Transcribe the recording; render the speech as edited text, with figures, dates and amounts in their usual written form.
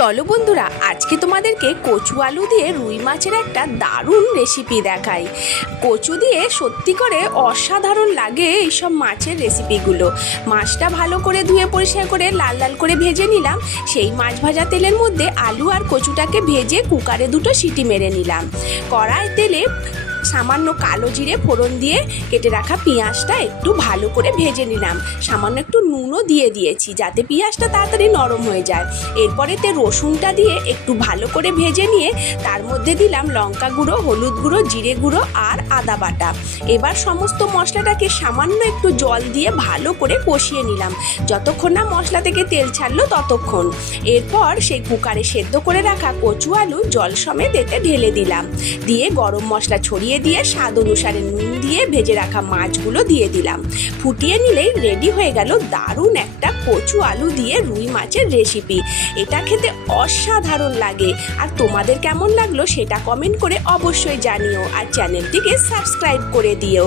চলো বন্ধুরা, আজকে তোমাদেরকে কচু আলু দিয়ে রুই মাছের একটা দারুণ রেসিপি দেখাই। কচু দিয়ে সত্যি করে অসাধারণ লাগে এইসব মাছের রেসিপিগুলো। মাছটা ভালো করে ধুয়ে পরিষ্কার করে লাল লাল করে ভেজে নিলাম। সেই মাছ ভাজা তেলের মধ্যে আলু আর কচুটাকে ভেজে কুকারে 2টো সিটি মেরে নিলাম। কড়াই তেলে সামান্য কালো জিরে ফোড়ন দিয়ে কেটে রাখা পেঁয়াজটা একটু ভালো করে ভেজে নিলাম। সামান্য একটু নুনও দিয়ে দিয়েছি যাতে পেঁয়াজটা তাড়াতাড়ি নরম হয়ে যায়। এরপরে রসুনটা দিয়ে একটু ভালো করে ভেজে নিয়ে তার মধ্যে দিলাম লঙ্কা গুঁড়ো, হলুদ গুঁড়ো, জিরে গুঁড়ো আর আদা বাটা। এবার সমস্ত মশলাটাকে সামান্য একটু জল দিয়ে ভালো করে কষিয়ে নিলাম, যতক্ষণ না মশলা থেকে তেল ছাড়লো ততক্ষণ। এরপর সেই কুকারে সেদ্ধ করে রাখা কচু আলু জল সমেত এতে ঢেলে দিলাম, দিয়ে গরম মশলা ছড়িয়ে দিয়ে স্বাদ অনুসারে নুন দিয়ে ভেজে রাখা মাছগুলো দিয়ে দিলাম। ফুটিয়ে নিলেই রেডি হয়ে গেল দারুণ একটা কচু আলু দিয়ে রুই মাছের রেসিপি। এটা খেতে অসাধারণ লাগে। আর তোমাদের কেমন লাগলো সেটা কমেন্ট করে অবশ্যই জানিও, আর চ্যানেলটিকে সাবস্ক্রাইব করে দিও।